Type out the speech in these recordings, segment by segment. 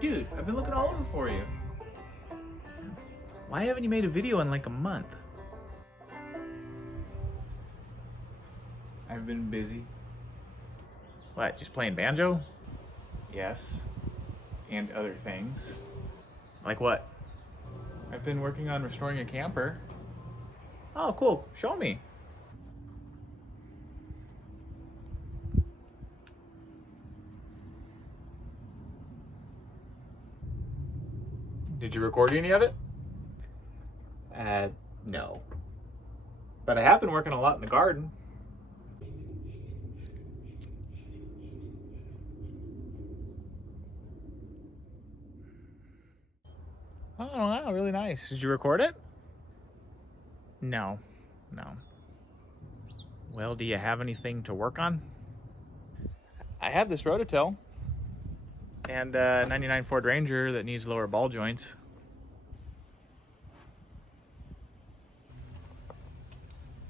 Dude, I've been looking all over for you. Why haven't you made a video in like a month? I've been busy. What, just playing banjo? Yes. And other things. Like what? I've been working on restoring a camper. Oh, cool. Show me. Did you record any of it? No. But I have been working a lot in the garden. Oh, wow, really nice. Did you record it? No. Well, do you have anything to work on? I have this rototill and a 99 Ford Ranger that needs lower ball joints.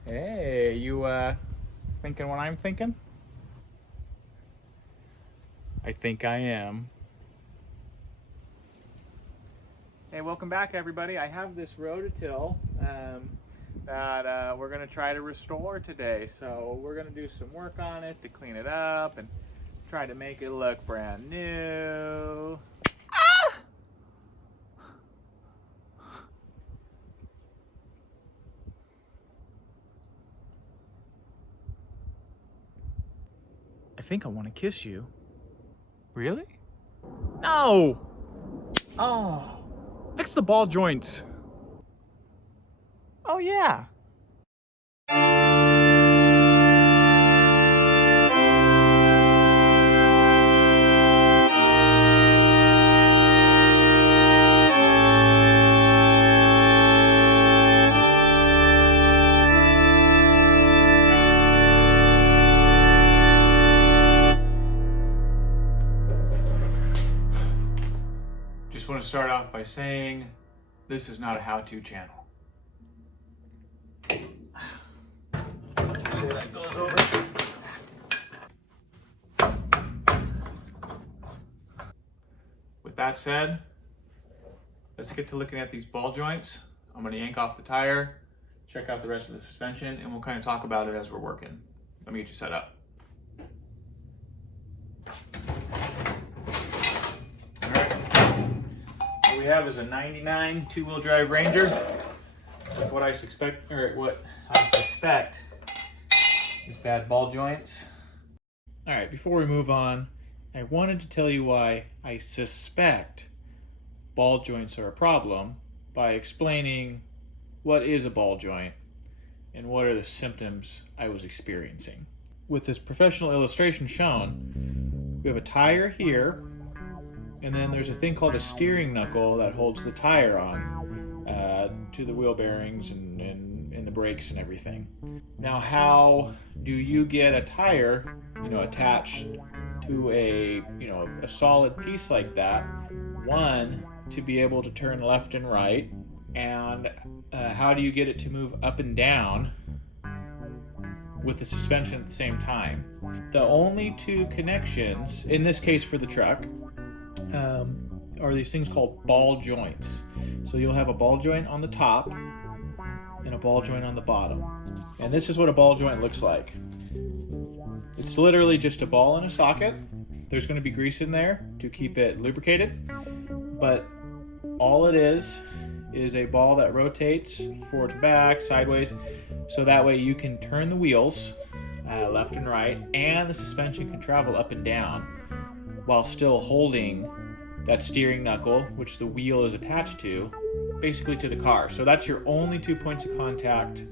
Hey, you thinking what I'm thinking? I think I am. Hey, welcome back everybody. I have this rototill that we're gonna try to restore today. So we're gonna do some work on it to clean it up and try to make it look brand new. Ah! I think I want to kiss you. Really? No! Oh. Fix the ball joints. Oh yeah. Just want to start off by saying this is not a how-to channel. So that goes over. With that said, let's get to looking at these ball joints. I'm going to yank off the tire, check out the rest of the suspension, and we'll kind of talk about it as we're working. Let me get you set up. What we have is a 99 two-wheel drive Ranger with what I suspect is bad ball joints. All right, before we move on, I wanted to tell you why I suspect ball joints are a problem by explaining what is a ball joint and what are the symptoms I was experiencing. With this professional illustration shown, we have a tire here, and then there's a thing called a steering knuckle that holds the tire on to the wheel bearings and the brakes and everything. Now, how do you get a tire, attached to a solid piece like that? One, to be able to turn left and right, and how do you get it to move up and down with the suspension at the same time? The only two connections, in this case for the truck, are these things called ball joints. So you'll have a ball joint on the top and a ball joint on the bottom. And this is what a ball joint looks like. It's literally just a ball in a socket. There's going to be grease in there to keep it lubricated, but all it is a ball that rotates forward to back, sideways, so that way you can turn the wheels left and right, and the suspension can travel up and down while still holding that steering knuckle, which the wheel is attached to, basically to the car. So that's your only 2 points of contact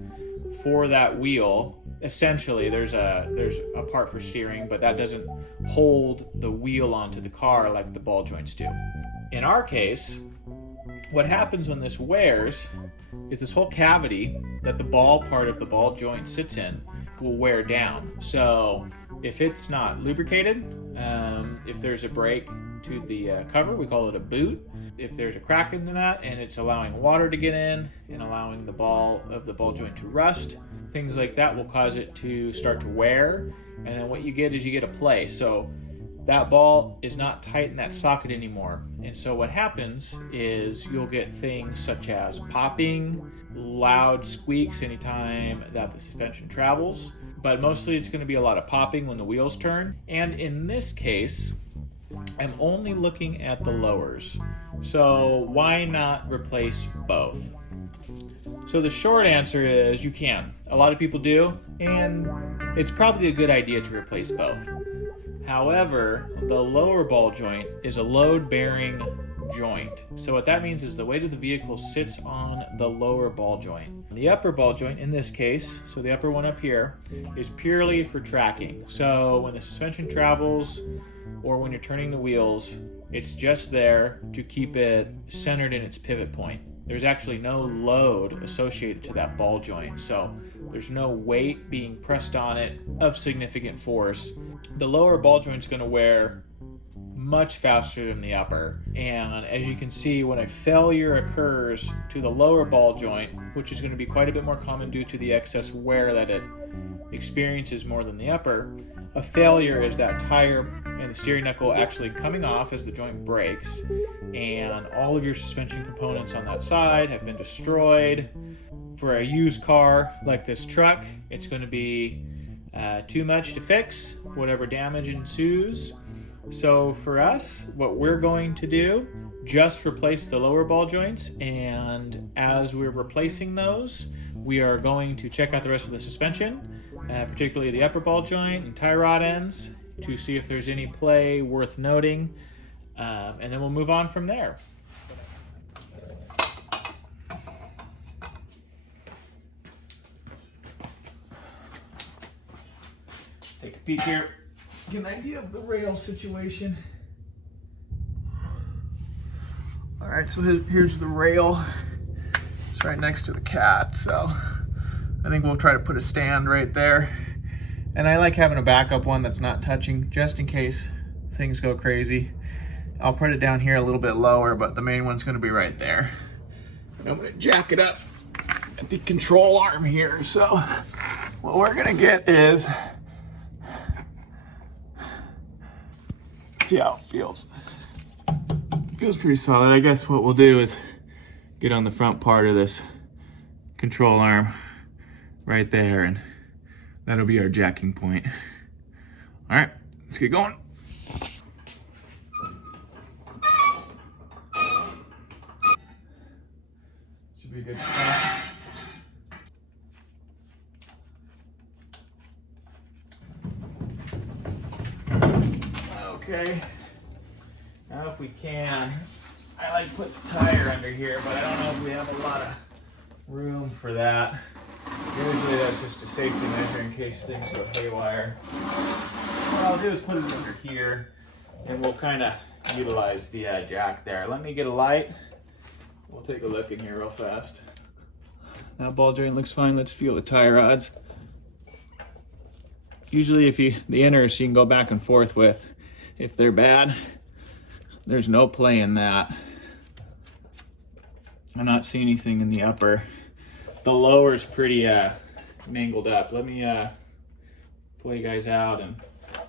for that wheel. Essentially, there's a part for steering, but that doesn't hold the wheel onto the car like the ball joints do. In our case, what happens when this wears is this whole cavity that the ball part of the ball joint sits in will wear down. So if it's not lubricated, if there's a break to the cover, we call it a boot. If there's a crack in that and it's allowing water to get in and allowing the ball joint to rust, things like that will cause it to start to wear. And then what you get is you get a play. So that ball is not tight in that socket anymore. And so what happens is you'll get things such as popping, loud squeaks anytime that the suspension travels, but mostly it's going to be a lot of popping when the wheels turn. And in this case, I'm only looking at the lowers. So why not replace both? So the short answer is you can. A lot of people do, and it's probably a good idea to replace both. However, the lower ball joint is a load-bearing joint. So what that means is the weight of the vehicle sits on the lower ball joint. The upper ball joint, in this case, so the upper one up here, is purely for tracking. So when the suspension travels or when you're turning the wheels, it's just there to keep it centered in its pivot point. There's actually no load associated to that ball joint, so there's no weight being pressed on it of significant force. The lower ball joint's going to wear much faster than the upper, and as you can see, when a failure occurs to the lower ball joint, which is going to be quite a bit more common due to the excess wear that it experiences more than the upper, a failure is that tire and the steering knuckle actually coming off as the joint breaks, and all of your suspension components on that side have been destroyed. For a used car like this truck, it's going to be too much to fix for whatever damage ensues. So for us, what we're going to do, just replace the lower ball joints, and as we're replacing those, we are going to check out the rest of the suspension, particularly the upper ball joint and tie rod ends, to see if there's any play worth noting, and then we'll move on from there. Take a peek here, get an idea of the rail situation. All right, so here's the rail. It's right next to the cat, so I think we'll try to put a stand right there. And I like having a backup one that's not touching, just in case things go crazy. I'll put it down here a little bit lower, but the main one's gonna be right there. I'm gonna jack it up at the control arm here. So what we're gonna get is, see how it feels. It feels pretty solid. I guess what we'll do is get on the front part of this control arm right there, and that'll be our jacking point. All right, let's get going. Should be a good spot. Okay, now if we can, I like to put the tire under here, but I don't know if we have a lot of room for that. Usually that's just a safety measure in case things go haywire. What I'll do is put it under here, and we'll kind of utilize the jack there. Let me get a light. We'll take a look in here real fast. That ball joint looks fine. Let's feel the tie rods. Usually the inners you can go back and forth with. If they're bad, there's no play in that. I'm not seeing anything in the upper. The lower's pretty mangled up. Let me pull you guys out and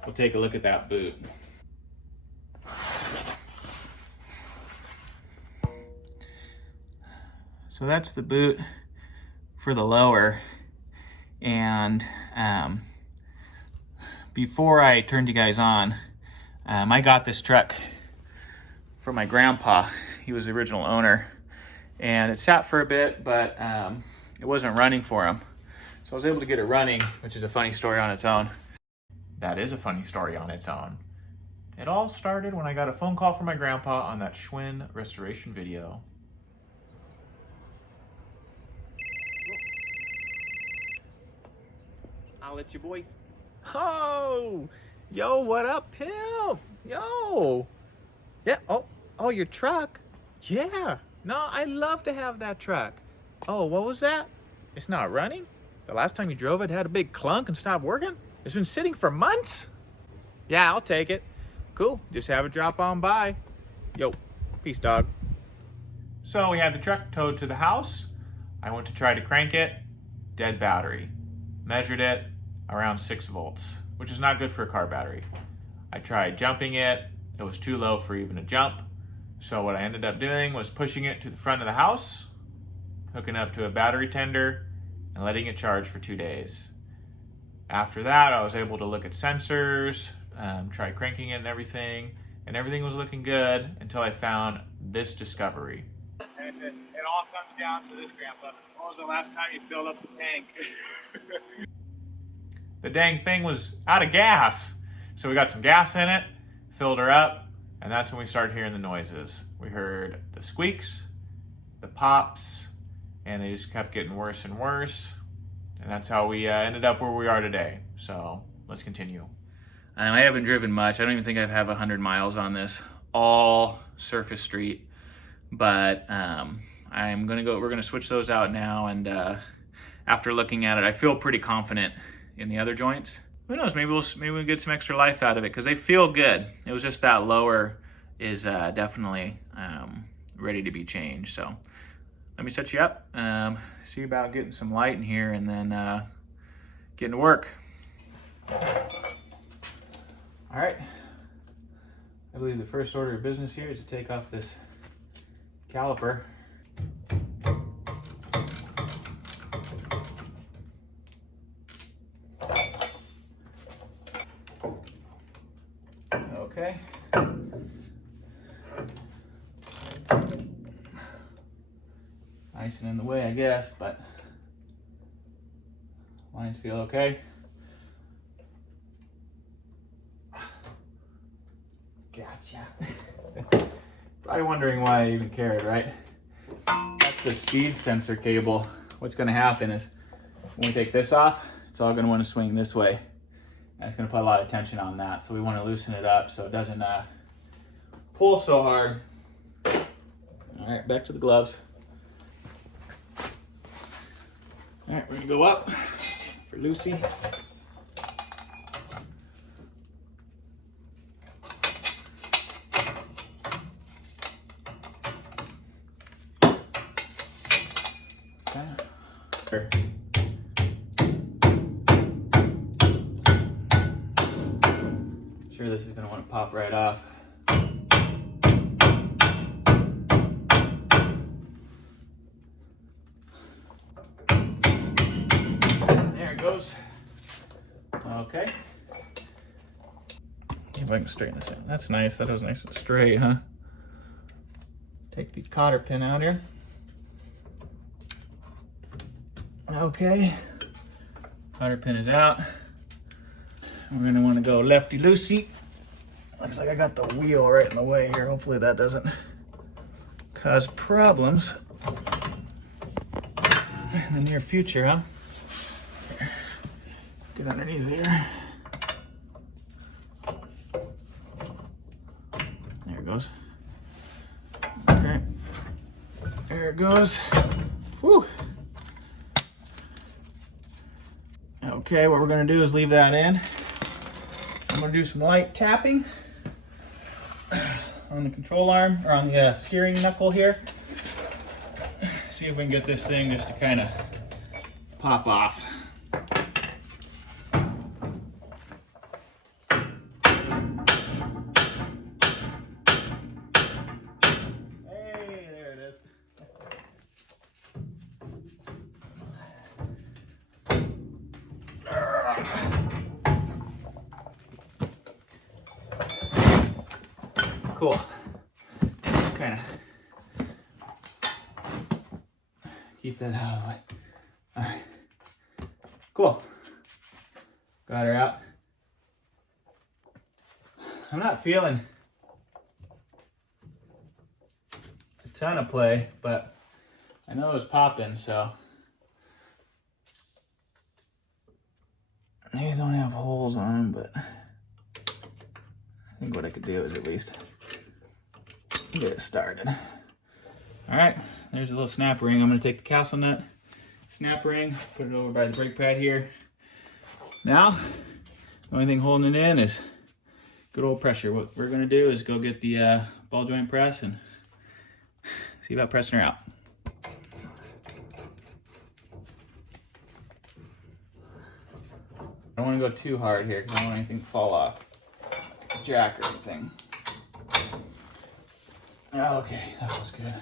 we'll take a look at that boot. So that's the boot for the lower, and before I turned you guys on, I got this truck from my grandpa. He was the original owner, and it sat for a bit, but it wasn't running for him. So I was able to get it running, which is a funny story on its own. That is a funny story on its own. It all started when I got a phone call from my grandpa on that Schwinn restoration video. I'll let you, boy. Oh, yo, what up, pimp? Yo. Yeah, oh, your truck? Yeah. No, I love to have that truck. Oh, what was that? It's not running? The last time you drove it had a big clunk and stopped working? It's been sitting for months? Yeah, I'll take it. Cool, just have it drop on by. Yo, peace, dog. So we had the truck towed to the house. I went to try to crank it, dead battery. Measured it, around 6 volts, which is not good for a car battery. I tried jumping it. It was too low for even a jump. So what I ended up doing was pushing it to the front of the house, hooking up to a battery tender, and letting it charge for 2 days. After that, I was able to look at sensors, try cranking it and everything was looking good until I found this discovery. And it all comes down to this, Grandpa. When was the last time you filled up the tank? The dang thing was out of gas. So we got some gas in it, filled her up, and that's when we started hearing the noises. We heard the squeaks, the pops, and they just kept getting worse and worse. And that's how we ended up where we are today. So let's continue. I haven't driven much. I don't even think I have 100 miles on this, all surface street. But we're gonna switch those out now. And after looking at it, I feel pretty confident in the other joints. Who knows, maybe we'll get some extra life out of it because they feel good. It was just that lower is definitely ready to be changed. So let me set you up, see about getting some light in here and then getting to work. All right, I believe the first order of business here is to take off this caliper. Okay. Nice and in the way, I guess, but lines feel okay. Gotcha. Probably wondering why I even cared, right? That's the speed sensor cable. What's gonna happen is when we take this off, it's all gonna wanna swing this way. And it's gonna put a lot of tension on that. So we wanna loosen it up so it doesn't pull so hard. All right, back to the gloves. All right, we're gonna go up for Lucy. Okay. Sure, this is gonna want to pop right off. There it goes. Okay. See if I can straighten this out. That's nice. That was nice and straight, huh? Take the cotter pin out here. Okay. Cotter pin is out. We're gonna want to go lefty-loosey. Looks like I got the wheel right in the way here. Hopefully that doesn't cause problems in the near future, huh? Get underneath here. There it goes. Okay. There it goes. Whew. Okay, what we're gonna do is leave that in. I'm gonna do some light tapping on the control arm, or on the steering knuckle here. See if we can get this thing just to kind of pop off. Hey, there it is. Cool. Kind of keep that out of the way. All right. Cool. Got her out. I'm not feeling a ton of play, but I know it was popping, so. These don't have holes on them, but I think what I could do is at least get it started. All right, there's a little snap ring. I'm gonna take the castle nut snap ring, put it over by the brake pad here. Now, the only thing holding it in is good old pressure. What we're gonna do is go get the ball joint press and see about pressing her out. I don't want to go too hard here because I don't want anything to fall off. jack or anything. Okay, that was good.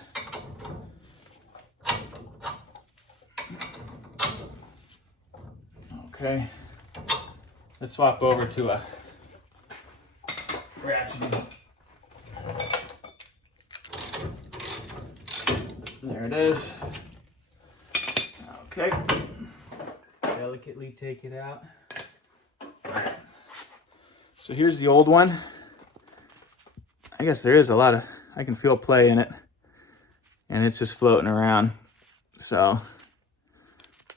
Okay, let's swap over to a ratcheting. There it is. Okay, delicately take it out. All right. So here's the old one. I guess there is a lot of, I can feel play in it, and it's just floating around. So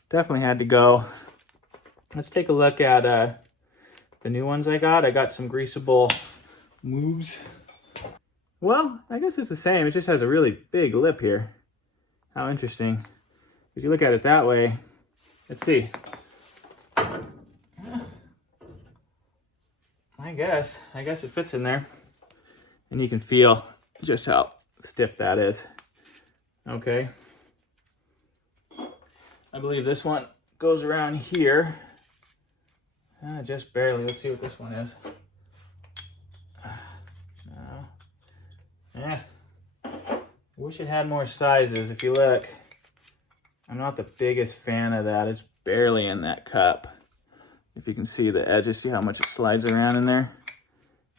definitely had to go. Let's take a look at the new ones I got. I got some greasable moves. Well, I guess it's the same. It just has a really big lip here. How interesting. If you look at it that way, let's see. I guess it fits in there. And you can feel just how stiff that is. Okay. I believe this one goes around here. Just barely. Let's see what this one is. No. Yeah. Wish it had more sizes. If you look, I'm not the biggest fan of that. It's barely in that cup. If you can see the edges, see how much it slides around in there.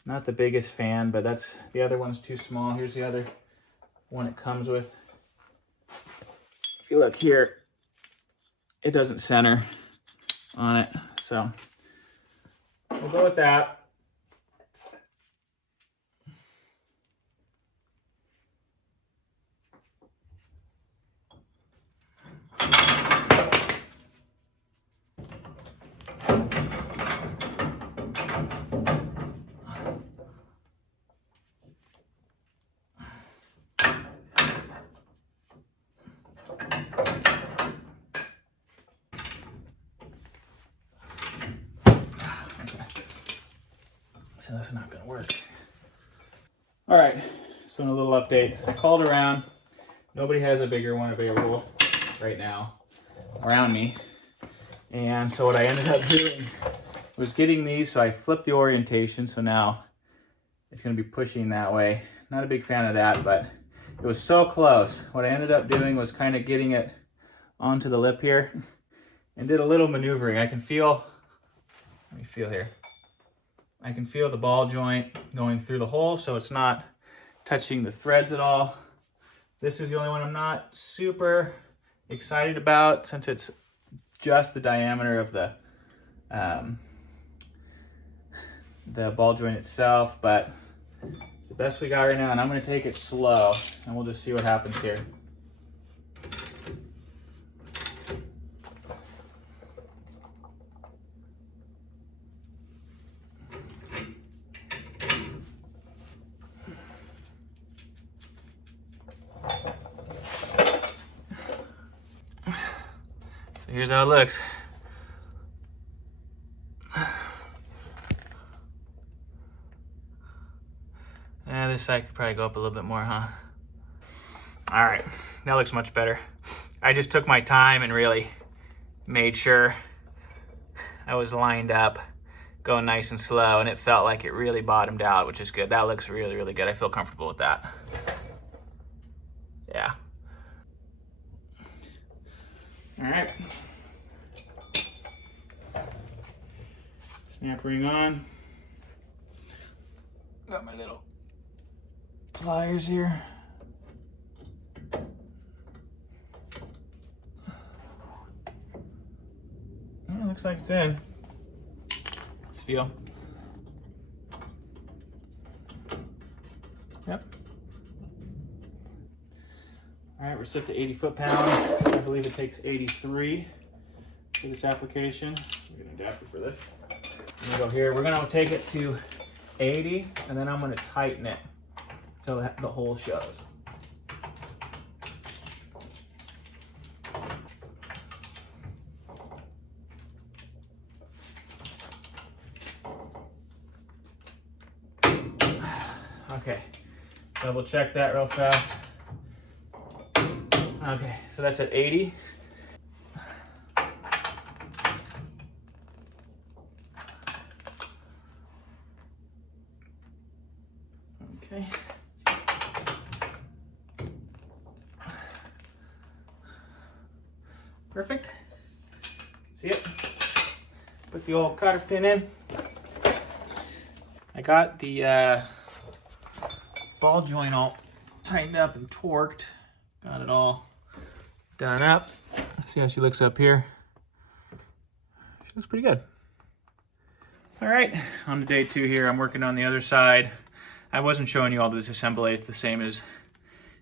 Not the biggest fan, but that's, the other one's too small. Here's the other one it comes with. If you look here, it doesn't center on it, so we'll go with that. So that's not gonna work. All right, so in a little update, I called around. Nobody has a bigger one available right now around me. And so what I ended up doing was getting these, so I flipped the orientation, so now it's gonna be pushing that way. Not a big fan of that, but it was so close. What I ended up doing was kind of getting it onto the lip here and did a little maneuvering. I can feel, let me feel here. I can feel the ball joint going through the hole, so it's not touching the threads at all. This is the only one I'm not super excited about, since it's just the diameter of the ball joint itself, but it's the best we got right now, and I'm gonna take it slow, and we'll just see what happens here. So here's how it looks. This side could probably go up a little bit more, huh? All right, that looks much better. I just took my time and really made sure I was lined up, going nice and slow, and it felt like it really bottomed out, which is good. That looks really, really good. I feel comfortable with that. Yeah. All right. Snap ring on. Got my little pliers here. It looks like it's in. Let's feel. Yep. All right, we're set to 80 foot-pounds. I believe it takes 83 for this application. We're gonna adapt it for this. I'm gonna go here. We're gonna take it to 80, and then I'm gonna tighten it till the hole shows. Okay, double check that real fast. Okay, so that's at 80. Okay. Perfect. See it? Put the old cotter pin in. I got the ball joint all tightened up and torqued. Got it all done up. See how she looks up here? She looks pretty good. All right, on to day 2 here. I'm working on the other side. I wasn't showing you all this assembly. It's the same as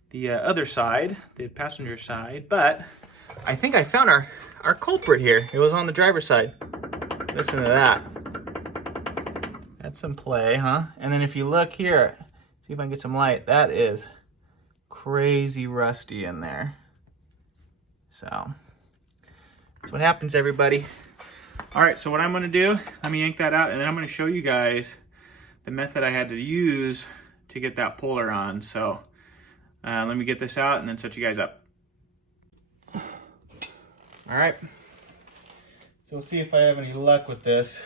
the other side, the passenger side, but I think I found our culprit here. It was on the driver's side. Listen to that. That's some play, huh? And then if you look here, see if I can get some light, that is crazy rusty in there. So that's what happens, everybody. All right, so what I'm gonna do, let me yank that out, and then I'm gonna show you guys the method I had to use to get that puller on. So let me get this out and then set you guys up. All right, so we'll see if I have any luck with this.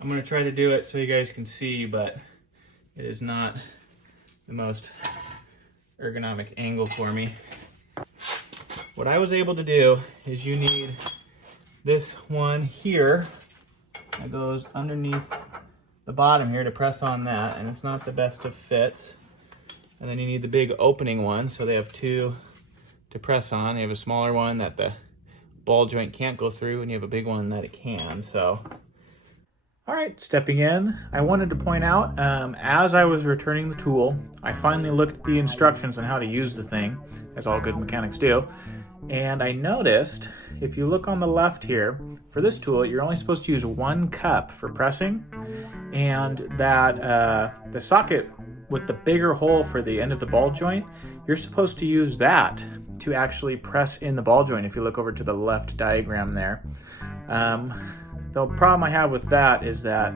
I'm gonna try to do it so you guys can see, but it is not the most ergonomic angle for me. What I was able to do is you need this one here that goes underneath the bottom here to press on that, and it's not the best of fits. And then you need the big opening one, so they have 2 to press on. You have a smaller one that the ball joint can't go through, and you have a big one that it can. So, all right, stepping in, I wanted to point out, as I was returning the tool, I finally looked at the instructions on how to use the thing, as all good mechanics do, and I noticed, if you look on the left here, for this tool, you're only supposed to use 1 cup for pressing, and that the socket with the bigger hole for the end of the ball joint, you're supposed to use that to actually press in the ball joint if you look over to the left diagram there. The problem I have with that is that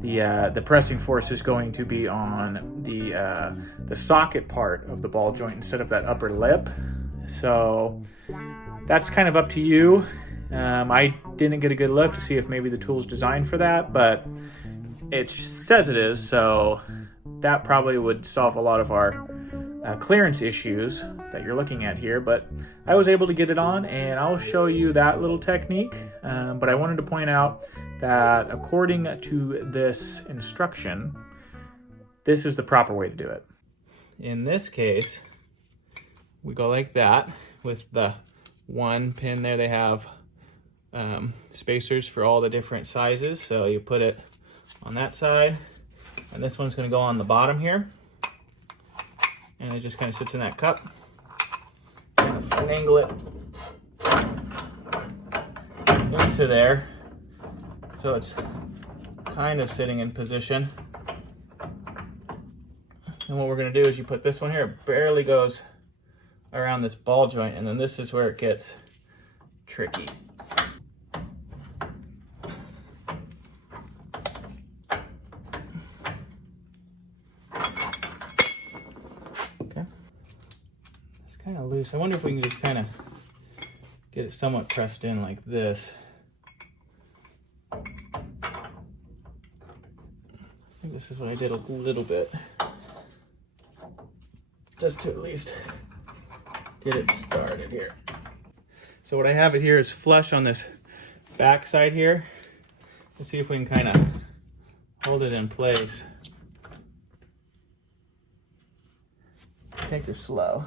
the pressing force is going to be on the socket part of the ball joint instead of that upper lip. So that's kind of up to you. I didn't get a good look to see if maybe the tool's designed for that, but it says it is, so that probably would solve a lot of our clearance issues that you're looking at here. But I was able to get it on, and I'll show you that little technique. But I wanted to point out that according to this instruction, this is the proper way to do it. In this case, we go like that with the 1 pin there. They have spacers for all the different sizes. So you put it on that side, and this one's going to go on the bottom here. And it just kind of sits in that cup. And angle it into there, so it's kind of sitting in position. And what we're going to do is you put this one here, it barely goes around this ball joint, and then this is where it gets tricky. Okay, it's kind of loose. I wonder if we can just kind of get it somewhat pressed in like this. I think this is what I did a little bit, just to at least get it started here. So what I have it here is flush on this back side here. Let's see if we can kind of hold it in place. Take her slow.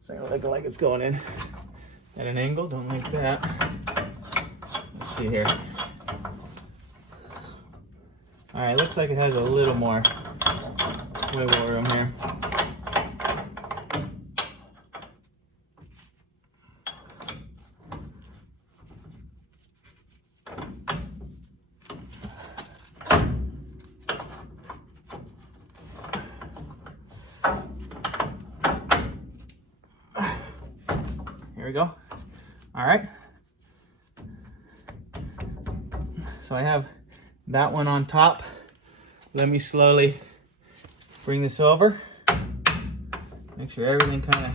It's not looking like it's going in at an angle. Don't like that. Let's see here. All right, looks like it has a little more wiggle room here. Here we go. All right. So I have that one on top. Let me slowly bring this over. Make sure everything kind of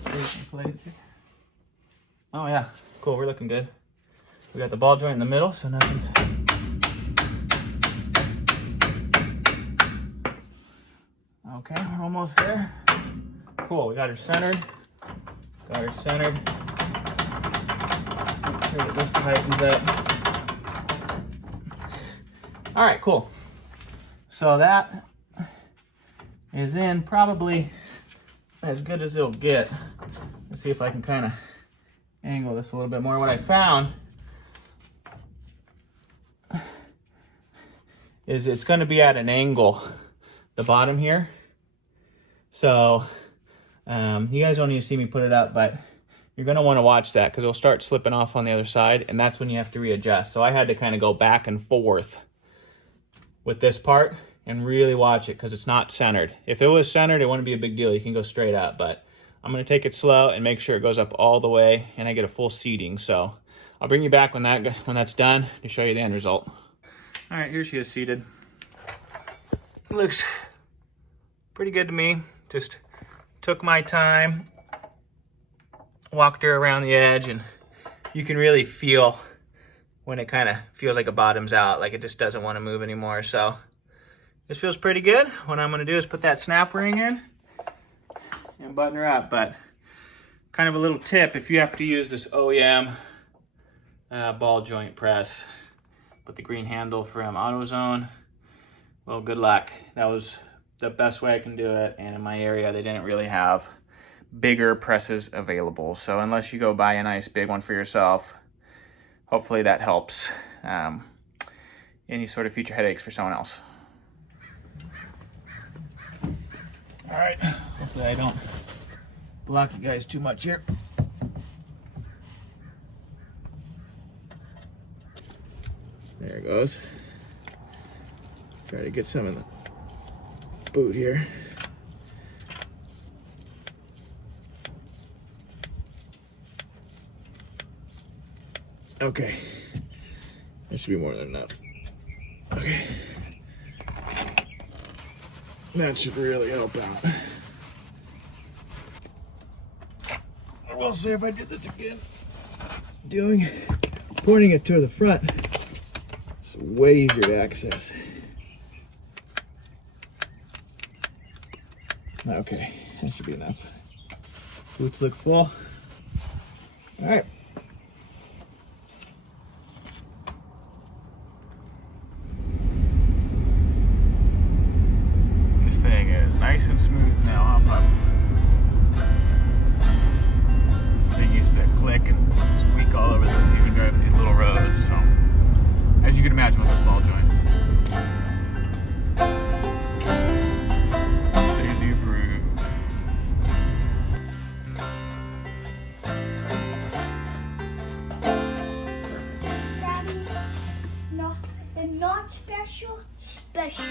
stays in place here. Oh yeah, cool, we're looking good. We got the ball joint in the middle, so nothing's Okay, we're almost there. Cool, we got her centered. Got her centered. Make sure that this tightens up. All right, cool. So that is in probably as good as it'll get. Let's see if I can kind of angle this a little bit more. What I found is it's going to be at an angle, the bottom here. So you guys don't need to see me put it up, but you're going to want to watch that because it'll start slipping off on the other side, and that's when you have to readjust. So I had to kind of go back and forth with this part and really watch it because it's not centered. If it was centered, it wouldn't be a big deal. You can go straight up, but I'm going to take it slow and make sure it goes up all the way and I get a full seating. So I'll bring you back when that's done to show you the end result. All right, here she is seated. Looks pretty good to me. Just took my time, walked her around the edge, and you can really feel when it kind of feels like it bottoms out, like it just doesn't want to move anymore. So this feels pretty good. What I'm going to do is put that snap ring in and button her up. But kind of a little tip, if you have to use this OEM ball joint press with the green handle from AutoZone, well, good luck. That was the best way I can do it, and in my area they didn't really have bigger presses available. So unless you go buy a nice big one for yourself, hopefully that helps any sort of future headaches for someone else. All right, hopefully I don't block you guys too much here. There it goes. Try to get some in the boot here. Okay, that should be more than enough. Okay, that should really help out. I will say if I did this again, pointing it to the front, it's way easier to access. Okay, that should be enough. Boots look full. All right. This thing is nice and smooth now, huh, pup? This thing used to click and squeak all over those, even driving these little roads. So, as you can imagine with those ball joints. Not special, special.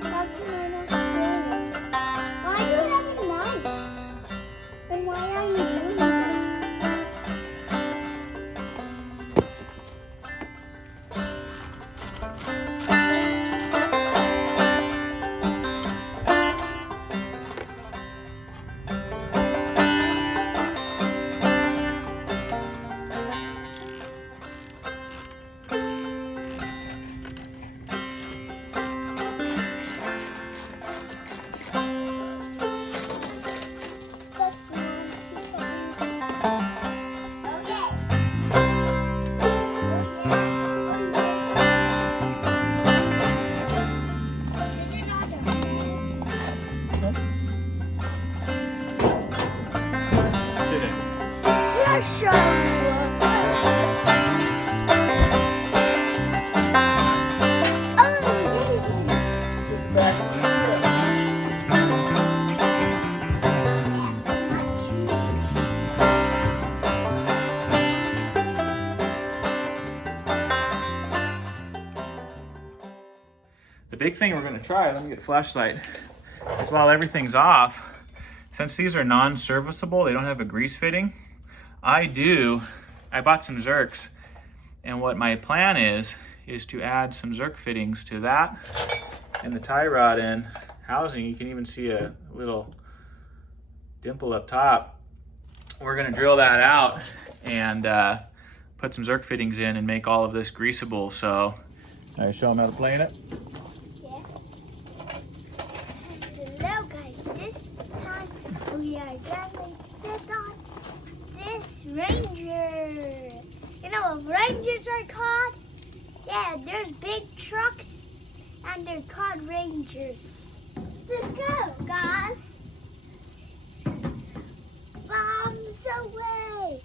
How can I not spoil it? Why do you have a knife? And why are you doing that? The big thing we're going to try, let me get a flashlight, is while everything's off, since these are non-serviceable, they don't have a grease fitting, I bought some Zerks, and what my plan is to add some Zerk fittings to that and the tie rod end housing. You can even see a little dimple up top. We're going to drill that out and put some Zerk fittings in and make all of this greasable. So I show them how to play in it. then we sit on this ranger. You know what rangers are called? Yeah, there's big trucks and they're called rangers. Let's go, guys. Bombs away.